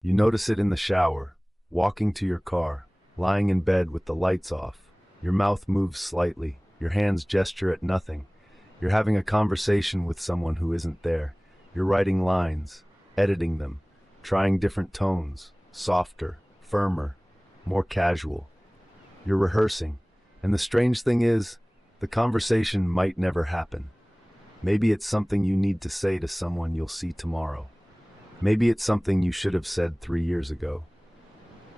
You notice it in the shower, walking to your car, lying in bed with the lights off. Your mouth moves slightly, your hands gesture at nothing. You're having a conversation with someone who isn't there. You're writing lines, editing them, trying different tones, softer, firmer, more casual. You're rehearsing, and the strange thing is, the conversation might never happen. Maybe it's something you need to say to someone you'll see tomorrow. Maybe it's something you should have said 3 years ago.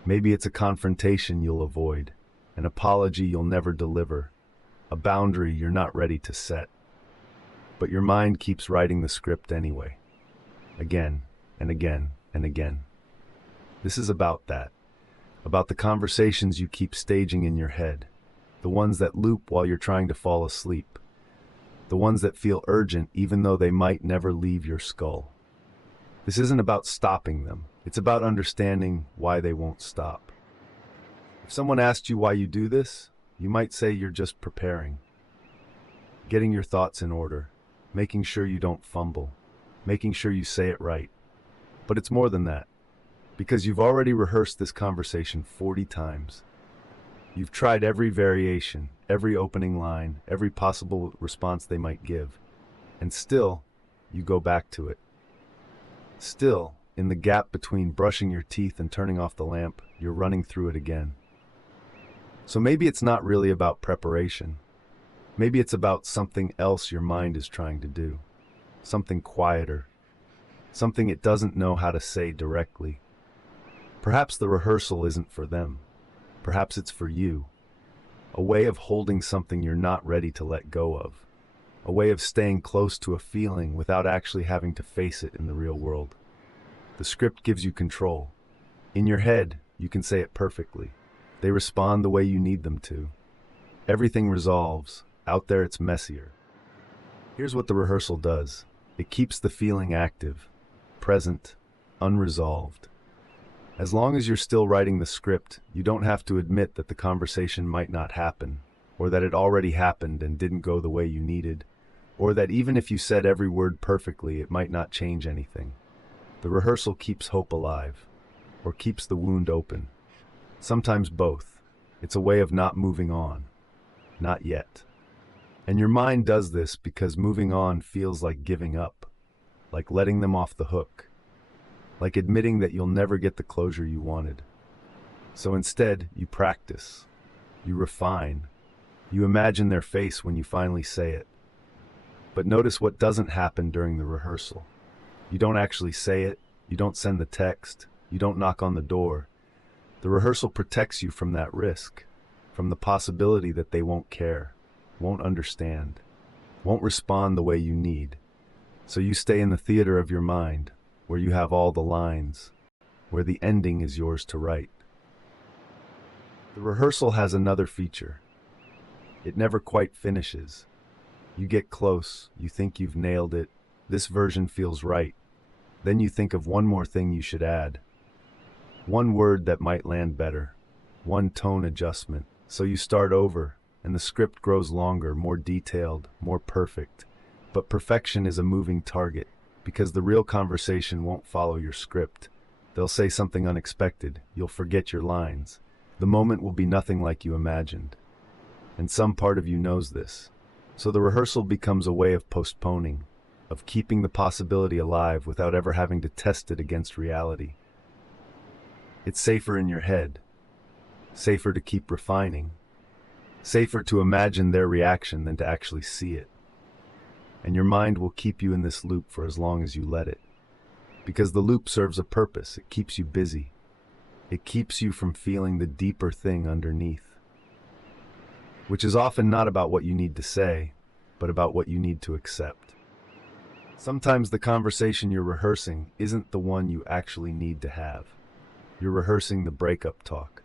Maybe it's a confrontation you'll avoid, an apology you'll never deliver, a boundary you're not ready to set. But your mind keeps writing the script anyway, again and again and again. This is about that, about the conversations you keep staging in your head, the ones that loop while you're trying to fall asleep, the ones that feel urgent even though they might never leave your skull. This isn't about stopping them, it's about understanding why they won't stop. If someone asked you why you do this, you might say you're just preparing, getting your thoughts in order, making sure you don't fumble, making sure you say it right. But it's more than that, because you've already rehearsed this conversation 40 times. You've tried every variation, every opening line, every possible response they might give, and still, you go back to it. Still, in the gap between brushing your teeth and turning off the lamp, you're running through it again. So maybe it's not really about preparation. Maybe it's about something else your mind is trying to do. Something quieter. Something it doesn't know how to say directly. Perhaps the rehearsal isn't for them. Perhaps it's for you. A way of holding something you're not ready to let go of. A way of staying close to a feeling without actually having to face it in the real world. The script gives you control. In your head, you can say it perfectly. They respond the way you need them to. Everything resolves. Out there it's messier. Here's what the rehearsal does. It keeps the feeling active, present, unresolved. As long as you're still writing the script, you don't have to admit that the conversation might not happen, or that it already happened and didn't go the way you needed, or that even if you said every word perfectly, it might not change anything. The rehearsal keeps hope alive, or keeps the wound open. Sometimes both. It's a way of not moving on. Not yet. And your mind does this because moving on feels like giving up, like letting them off the hook, like admitting that you'll never get the closure you wanted. So instead, you practice, you refine, you imagine their face when you finally say it. But notice what doesn't happen during the rehearsal. You don't actually say it, you don't send the text, you don't knock on the door. The rehearsal protects you from that risk, from the possibility that they won't care, won't understand, won't respond the way you need. So you stay in the theater of your mind, where you have all the lines, where the ending is yours to write. The rehearsal has another feature. It never quite finishes. You get close, you think you've nailed it, this version feels right. Then you think of one more thing you should add. One word that might land better. One tone adjustment. So you start over, and the script grows longer, more detailed, more perfect. But perfection is a moving target, because the real conversation won't follow your script. They'll say something unexpected, you'll forget your lines. The moment will be nothing like you imagined. And some part of you knows this. So the rehearsal becomes a way of postponing, of keeping the possibility alive without ever having to test it against reality. It's safer in your head, safer to keep refining, safer to imagine their reaction than to actually see it. And your mind will keep you in this loop for as long as you let it. Because the loop serves a purpose, it keeps you busy. It keeps you from feeling the deeper thing underneath. Which is often not about what you need to say, but about what you need to accept. Sometimes the conversation you're rehearsing isn't the one you actually need to have. You're rehearsing the breakup talk.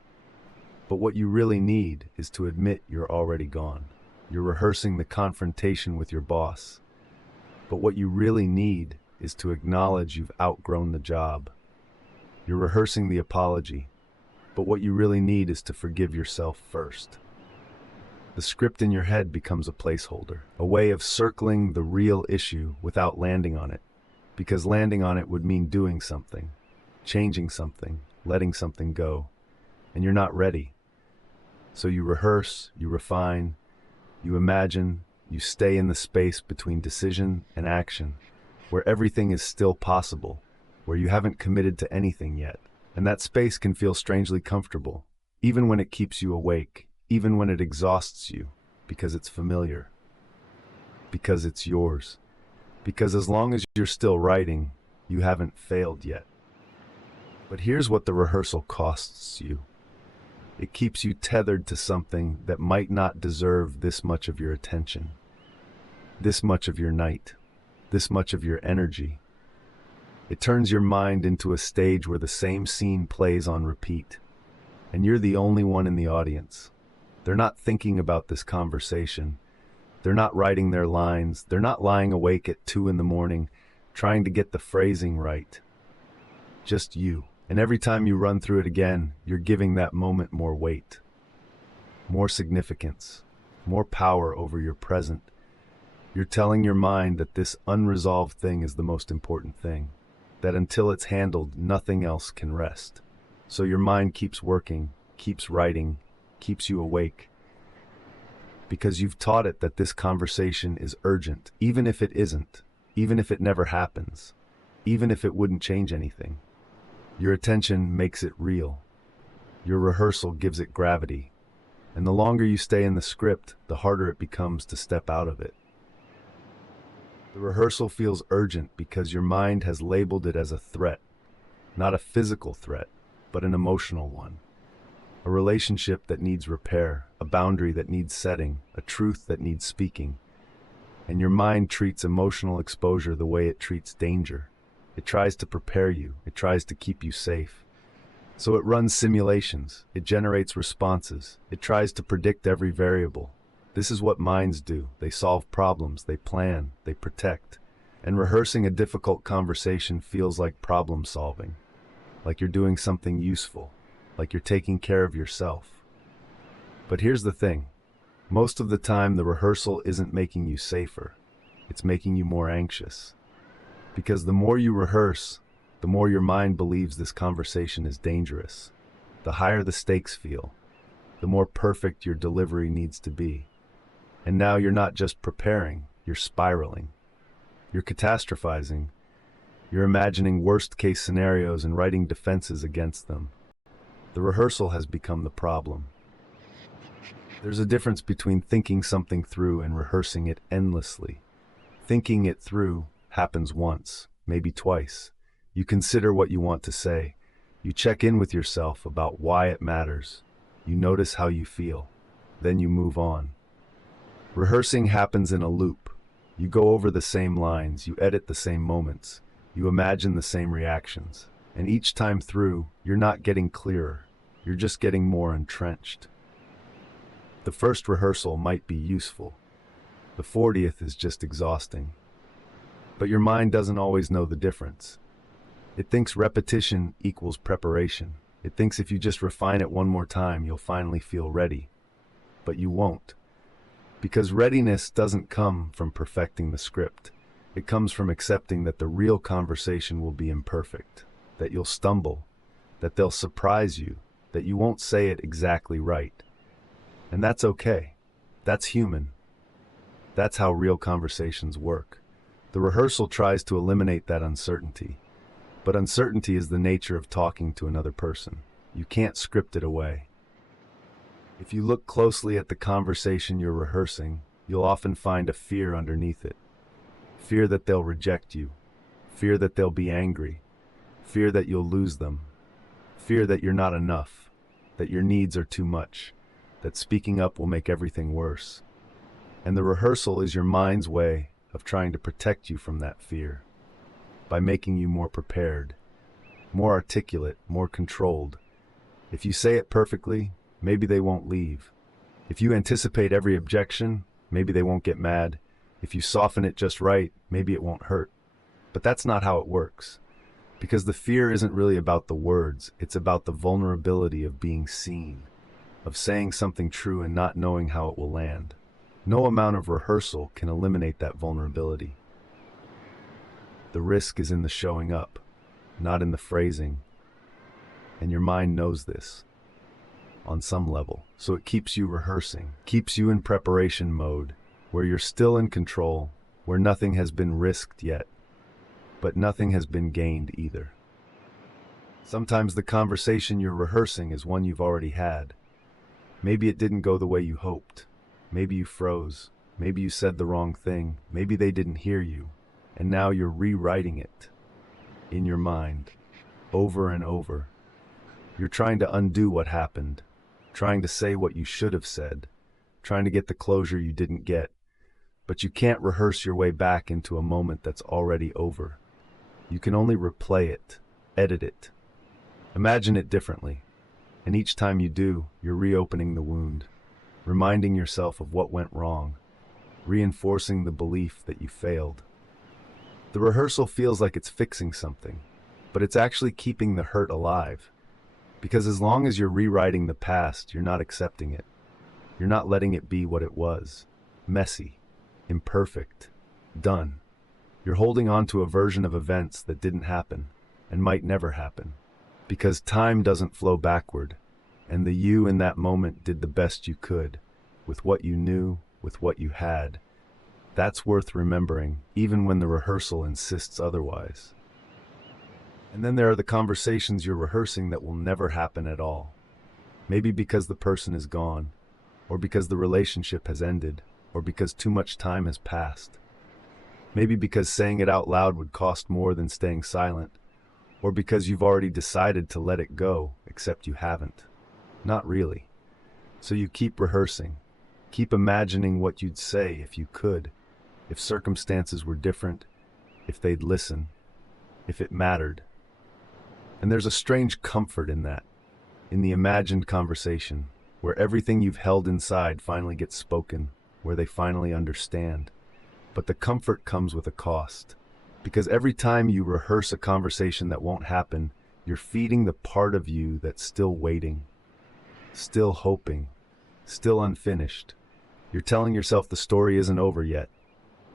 But what you really need is to admit you're already gone. You're rehearsing the confrontation with your boss. But what you really need is to acknowledge you've outgrown the job. You're rehearsing the apology. But what you really need is to forgive yourself first. The script in your head becomes a placeholder, a way of circling the real issue without landing on it, because landing on it would mean doing something. changing something, letting something go, and you're not ready. So you rehearse, you refine, you imagine, you stay in the space between decision and action, where everything is still possible, where you haven't committed to anything yet. And that space can feel strangely comfortable, even when it keeps you awake, even when it exhausts you, because it's familiar, because it's yours, because as long as you're still writing, you haven't failed yet. But here's what the rehearsal costs you. It keeps you tethered to something that might not deserve this much of your attention, this much of your night, this much of your energy. It turns your mind into a stage where the same scene plays on repeat, and you're the only one in the audience. They're not thinking about this conversation. They're not writing their lines. They're not lying awake at 2 a.m. trying to get the phrasing right. Just you. And every time you run through it again, you're giving that moment more weight, more significance, more power over your present. You're telling your mind that this unresolved thing is the most important thing, that until it's handled, nothing else can rest. So your mind keeps working, keeps writing, keeps you awake, because you've taught it that this conversation is urgent, even if it isn't, even if it never happens, even if it wouldn't change anything. Your attention makes it real. Your rehearsal gives it gravity. And the longer you stay in the script, the harder it becomes to step out of it. The rehearsal feels urgent because your mind has labeled it as a threat, not a physical threat, but an emotional one. A relationship that needs repair, a boundary that needs setting, a truth that needs speaking. And your mind treats emotional exposure the way it treats danger. It tries to prepare you. It tries to keep you safe. So it runs simulations. It generates responses. It tries to predict every variable. This is what minds do. They solve problems. They plan. They protect. And rehearsing a difficult conversation feels like problem solving. Like you're doing something useful. Like you're taking care of yourself. But here's the thing. Most of the time, the rehearsal isn't making you safer. It's making you more anxious. Because the more you rehearse, the more your mind believes this conversation is dangerous. The higher the stakes feel, the more perfect your delivery needs to be. And now you're not just preparing, you're spiraling. You're catastrophizing. You're imagining worst-case scenarios and writing defenses against them. The rehearsal has become the problem. There's a difference between thinking something through and rehearsing it endlessly. Thinking it through happens once, maybe twice. You consider what you want to say. You check in with yourself about why it matters. You notice how you feel. Then you move on. Rehearsing happens in a loop. You go over the same lines, you edit the same moments, you imagine the same reactions. And each time through, you're not getting clearer. You're just getting more entrenched. The first rehearsal might be useful. The 40th is just exhausting. But your mind doesn't always know the difference. It thinks repetition equals preparation. It thinks if you just refine it one more time, you'll finally feel ready. But you won't. Because readiness doesn't come from perfecting the script. It comes from accepting that the real conversation will be imperfect, that you'll stumble, that they'll surprise you, that you won't say it exactly right. And that's okay. That's human. That's how real conversations work. The rehearsal tries to eliminate that uncertainty. But uncertainty is the nature of talking to another person. You can't script it away. If you look closely at the conversation you're rehearsing, you'll often find a fear underneath it. Fear that they'll reject you. Fear that they'll be angry. Fear that you'll lose them. Fear that you're not enough. That your needs are too much. That speaking up will make everything worse. And the rehearsal is your mind's way of trying to protect you from that fear, by making you more prepared, more articulate, more controlled. If you say it perfectly, maybe they won't leave. If you anticipate every objection, maybe they won't get mad. If you soften it just right, maybe it won't hurt. But that's not how it works. Because the fear isn't really about the words, it's about the vulnerability of being seen, of saying something true and not knowing how it will land. No amount of rehearsal can eliminate that vulnerability. The risk is in the showing up, not in the phrasing, and your mind knows this on some level. So it keeps you rehearsing, keeps you in preparation mode, where you're still in control, where nothing has been risked yet, but nothing has been gained either. Sometimes the conversation you're rehearsing is one you've already had. Maybe it didn't go the way you hoped. Maybe you froze. Maybe you said the wrong thing. Maybe they didn't hear you. And now you're rewriting it in your mind, over and over. You're trying to undo what happened, trying to say what you should have said, trying to get the closure you didn't get. But you can't rehearse your way back into a moment that's already over. You can only replay it, edit it, imagine it differently. And each time you do, you're reopening the wound, reminding yourself of what went wrong, reinforcing the belief that you failed. The rehearsal feels like it's fixing something, but it's actually keeping the hurt alive. Because as long as you're rewriting the past, you're not accepting it. You're not letting it be what it was. Messy, imperfect, done. You're holding on to a version of events that didn't happen and might never happen. Because time doesn't flow backward, and the you in that moment did the best you could, with what you knew, with what you had. That's worth remembering, even when the rehearsal insists otherwise. And then there are the conversations you're rehearsing that will never happen at all. Maybe because the person is gone, or because the relationship has ended, or because too much time has passed. Maybe because saying it out loud would cost more than staying silent, or because you've already decided to let it go, except you haven't. Not really. So you keep rehearsing. Keep imagining what you'd say if you could, if circumstances were different, if they'd listen, if it mattered. And there's a strange comfort in that, in the imagined conversation, where everything you've held inside finally gets spoken, where they finally understand. But the comfort comes with a cost, because every time you rehearse a conversation that won't happen, you're feeding the part of you that's still waiting, still hoping, still unfinished. You're telling yourself the story isn't over yet,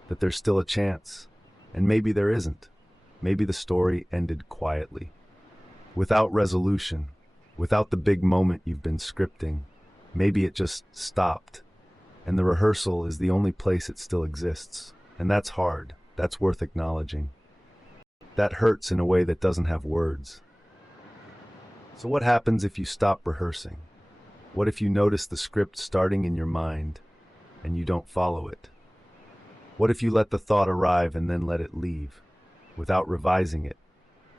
that there's still a chance, and maybe there isn't. Maybe the story ended quietly, without resolution, without the big moment you've been scripting. Maybe it just stopped, and the rehearsal is the only place it still exists. And that's hard. That's worth acknowledging. That hurts in a way that doesn't have words. So what happens if you stop rehearsing? What if you notice the script starting in your mind and you don't follow it? What if you let the thought arrive and then let it leave, without revising it,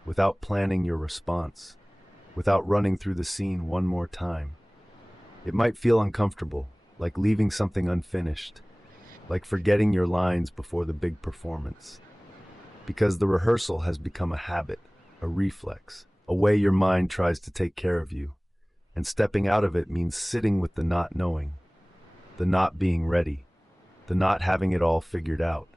without planning your response, without running through the scene one more time? It might feel uncomfortable, like leaving something unfinished, like forgetting your lines before the big performance. Because the rehearsal has become a habit, a reflex, a way your mind tries to take care of you. And stepping out of it means sitting with the not knowing, the not being ready, the not having it all figured out.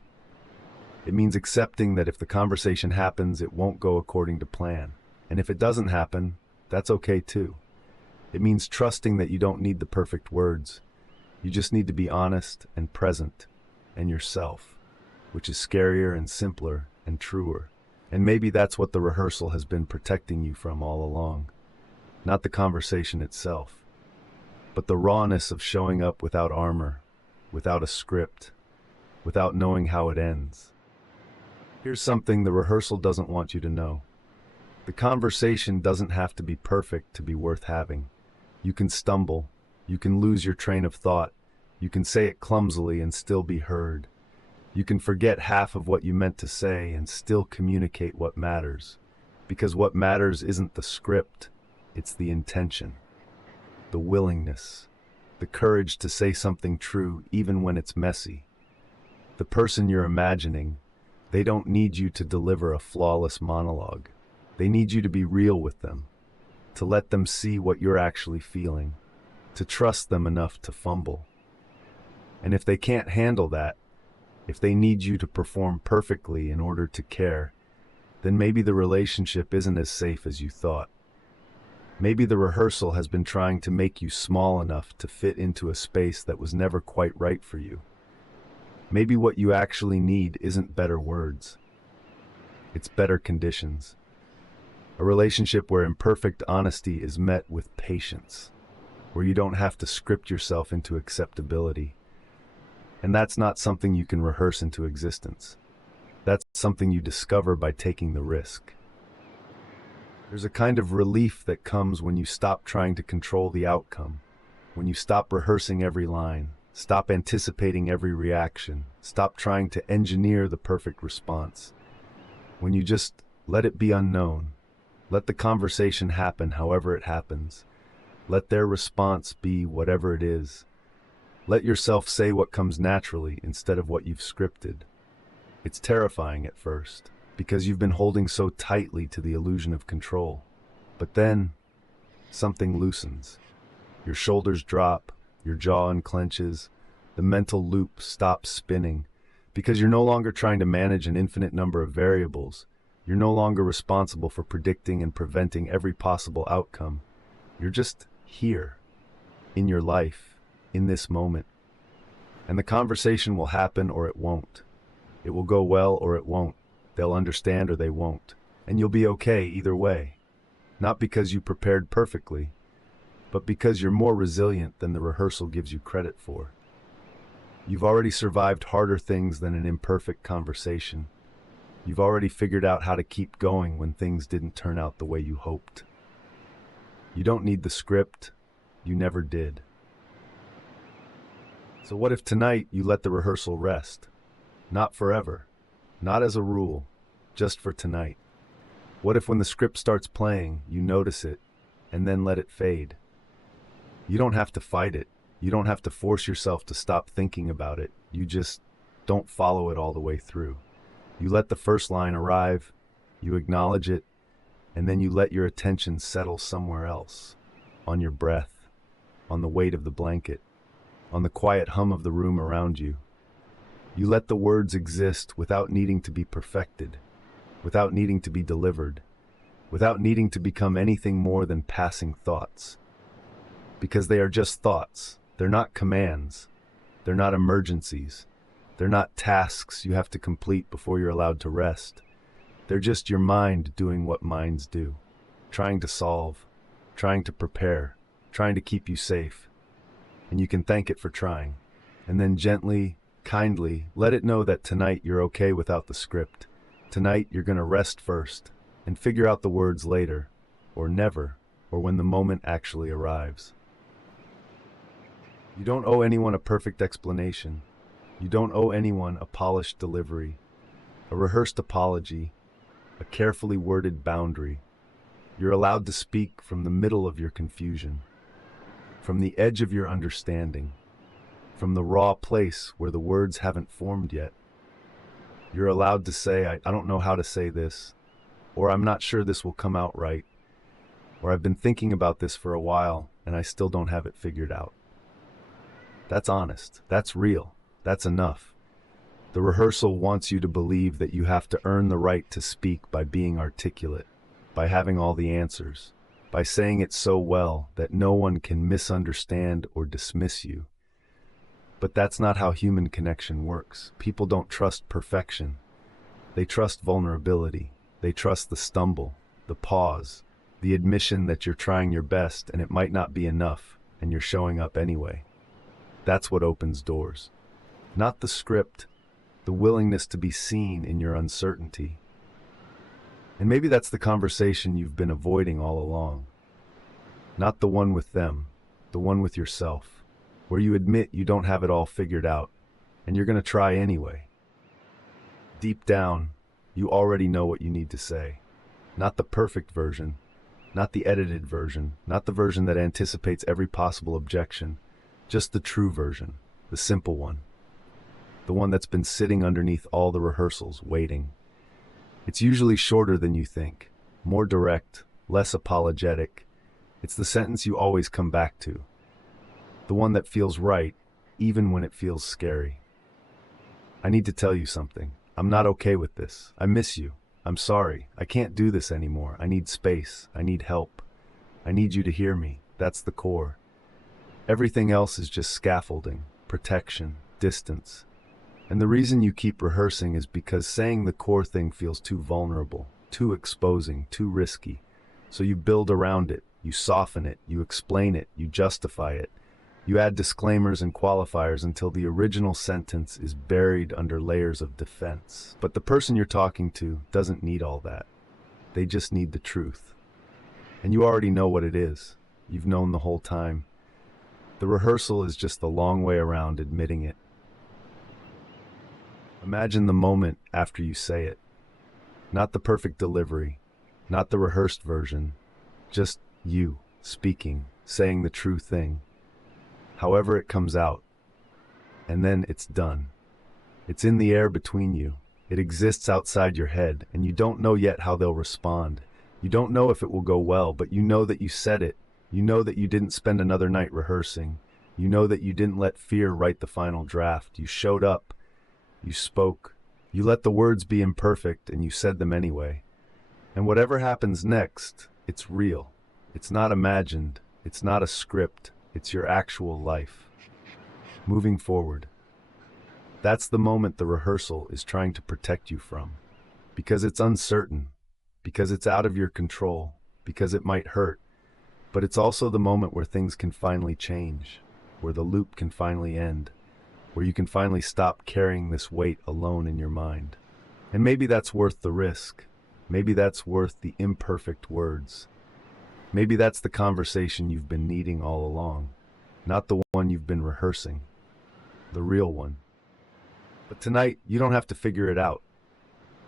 It means accepting that if the conversation happens, it won't go according to plan. And if it doesn't happen, that's okay too. It means trusting that you don't need the perfect words. You just need to be honest and present and yourself, which is scarier and simpler and truer. And maybe that's what the rehearsal has been protecting you from all along. Not the conversation itself, but the rawness of showing up without armor, without a script, without knowing how it ends. Here's something the rehearsal doesn't want you to know. The conversation doesn't have to be perfect to be worth having. You can stumble, you can lose your train of thought, you can say it clumsily and still be heard. You can forget half of what you meant to say and still communicate what matters. Because what matters isn't the script, it's the intention, the willingness, the courage to say something true even when it's messy. The person you're imagining, they don't need you to deliver a flawless monologue. They need you to be real with them, to let them see what you're actually feeling, to trust them enough to fumble. And if they can't handle that, if they need you to perform perfectly in order to care, then maybe the relationship isn't as safe as you thought. Maybe the rehearsal has been trying to make you small enough to fit into a space that was never quite right for you. Maybe what you actually need isn't better words. It's better conditions. A relationship where imperfect honesty is met with patience, where you don't have to script yourself into acceptability. And that's not something you can rehearse into existence. That's something you discover by taking the risk. There's a kind of relief that comes when you stop trying to control the outcome, when you stop rehearsing every line, stop anticipating every reaction, stop trying to engineer the perfect response. When you just let it be unknown, let the conversation happen however it happens, let their response be whatever it is. Let yourself say what comes naturally instead of what you've scripted. It's terrifying at first, because you've been holding so tightly to the illusion of control. But then, something loosens. Your shoulders drop, your jaw unclenches, the mental loop stops spinning, because you're no longer trying to manage an infinite number of variables. You're no longer responsible for predicting and preventing every possible outcome. You're just here, in your life, in this moment. And the conversation will happen or it won't. It will go well or it won't. They'll understand or they won't. And you'll be okay either way. Not because you prepared perfectly, but because you're more resilient than the rehearsal gives you credit for. You've already survived harder things than an imperfect conversation. You've already figured out how to keep going when things didn't turn out the way you hoped. You don't need the script. You never did. So what if tonight you let the rehearsal rest? Not forever. Not as a rule. Just for tonight. What if when the script starts playing, you notice it, and then let it fade? You don't have to fight it. You don't have to force yourself to stop thinking about it. You just don't follow it all the way through. You let the first line arrive, you acknowledge it, and then you let your attention settle somewhere else. On your breath, on the weight of the blanket, on the quiet hum of the room around you. You let the words exist without needing to be perfected, without needing to be delivered, without needing to become anything more than passing thoughts. Because they are just thoughts. They're not commands. They're not emergencies. They're not tasks you have to complete before you're allowed to rest. They're just your mind doing what minds do, trying to solve, trying to prepare, trying to keep you safe. And you can thank it for trying. And then gently, kindly, let it know that tonight you're okay without the script. Tonight you're going to rest first and figure out the words later, or never, or when the moment actually arrives. You don't owe anyone a perfect explanation. You don't owe anyone a polished delivery, a rehearsed apology, a carefully worded boundary. You're allowed to speak from the middle of your confusion, from the edge of your understanding, from the raw place where the words haven't formed yet. You're allowed to say, I don't know how to say this, or I'm not sure this will come out right, or I've been thinking about this for a while and I still don't have it figured out. That's honest. That's real. That's enough. The rehearsal wants you to believe that you have to earn the right to speak by being articulate, by having all the answers, by saying it so well that no one can misunderstand or dismiss you. But that's not how human connection works. People don't trust perfection. They trust vulnerability. They trust the stumble, the pause, the admission that you're trying your best and it might not be enough, and you're showing up anyway. That's what opens doors. Not the script, the willingness to be seen in your uncertainty. And maybe that's the conversation you've been avoiding all along. Not the one with them, the one with yourself, where you admit you don't have it all figured out, and you're going to try anyway. Deep down, you already know what you need to say. Not the perfect version, not the edited version, not the version that anticipates every possible objection, just the true version, the simple one. The one that's been sitting underneath all the rehearsals, waiting. It's usually shorter than you think, more direct, less apologetic. It's the sentence you always come back to. The one that feels right, even when it feels scary. I need to tell you something. I'm not okay with this. I miss you. I'm sorry. I can't do this anymore. I need space. I need help. I need you to hear me. That's the core. Everything else is just scaffolding, protection, distance. And the reason you keep rehearsing is because saying the core thing feels too vulnerable, too exposing, too risky. So you build around it, you soften it, you explain it, you justify it. You add disclaimers and qualifiers until the original sentence is buried under layers of defense. But the person you're talking to doesn't need all that. They just need the truth. And you already know what it is. You've known the whole time. The rehearsal is just the long way around admitting it. Imagine the moment after you say it. Not the perfect delivery, not the rehearsed version, just you speaking, saying the true thing. However it comes out. And then it's done. It's in the air between you. It exists outside your head, and you don't know yet how they'll respond. You don't know if it will go well, but you know that you said it. You know that you didn't spend another night rehearsing. You know that you didn't let fear write the final draft. You showed up. You spoke. You let the words be imperfect, and you said them anyway. And whatever happens next, it's real. It's not imagined. It's not a script. It's your actual life. Moving forward. That's the moment the rehearsal is trying to protect you from. Because it's uncertain. Because it's out of your control. Because it might hurt. But it's also the moment where things can finally change. Where the loop can finally end. Where you can finally stop carrying this weight alone in your mind. And maybe that's worth the risk. Maybe that's worth the imperfect words. Maybe that's the conversation you've been needing all along. Not the one you've been rehearsing. The real one. But tonight, you don't have to figure it out.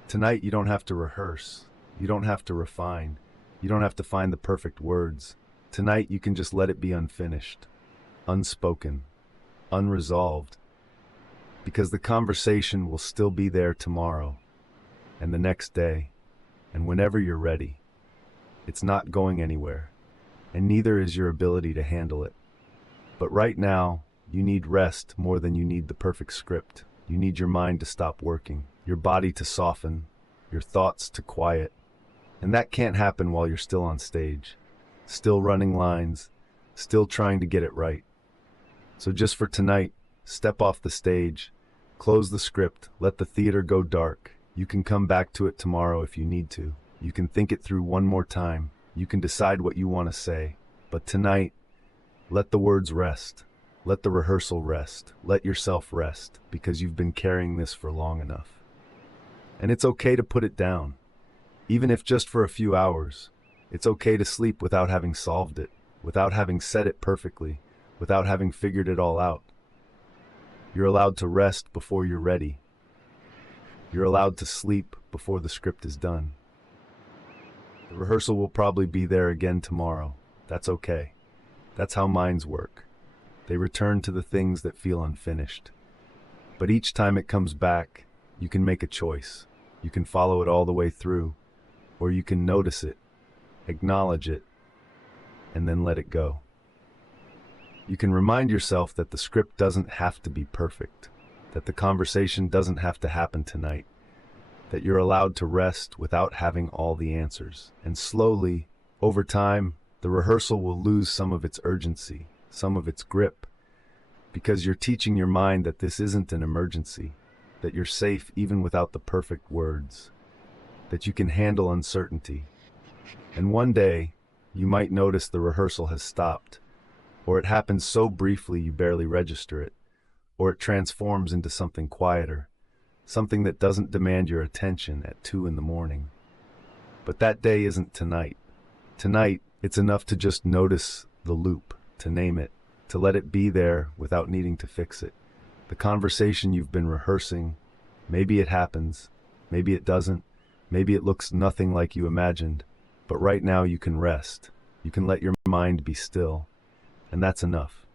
Tonight, you don't have to rehearse. You don't have to refine. You don't have to find the perfect words. Tonight, you can just let it be unfinished, unspoken, unresolved. Because the conversation will still be there tomorrow, and the next day, and whenever you're ready. It's not going anywhere, and neither is your ability to handle it. But right now, you need rest more than you need the perfect script. You need your mind to stop working, your body to soften, your thoughts to quiet. And that can't happen while you're still on stage, still running lines, still trying to get it right. So just for tonight, step off the stage, close the script, let the theater go dark. You can come back to it tomorrow if you need to. You can think it through one more time. You can decide what you want to say. But tonight, let the words rest. Let the rehearsal rest. Let yourself rest, because you've been carrying this for long enough. And it's okay to put it down, even if just for a few hours. It's okay to sleep without having solved it, without having said it perfectly, without having figured it all out. You're allowed to rest before you're ready. You're allowed to sleep before the script is done. The rehearsal will probably be there again tomorrow. That's okay. That's how minds work. They return to the things that feel unfinished. But each time it comes back, you can make a choice. You can follow it all the way through, or you can notice it, acknowledge it, and then let it go. You can remind yourself that the script doesn't have to be perfect, that the conversation doesn't have to happen tonight, that you're allowed to rest without having all the answers. And slowly, over time, the rehearsal will lose some of its urgency, some of its grip, because you're teaching your mind that this isn't an emergency, that you're safe even without the perfect words, that you can handle uncertainty. And one day, you might notice the rehearsal has stopped, or it happens so briefly you barely register it, or it transforms into something quieter, something that doesn't demand your attention at 2 a.m. But that day isn't tonight. Tonight, it's enough to just notice the loop, to name it, to let it be there without needing to fix it. The conversation you've been rehearsing, maybe it happens, maybe it doesn't, maybe it looks nothing like you imagined, but right now you can rest. You can let your mind be still, and that's enough.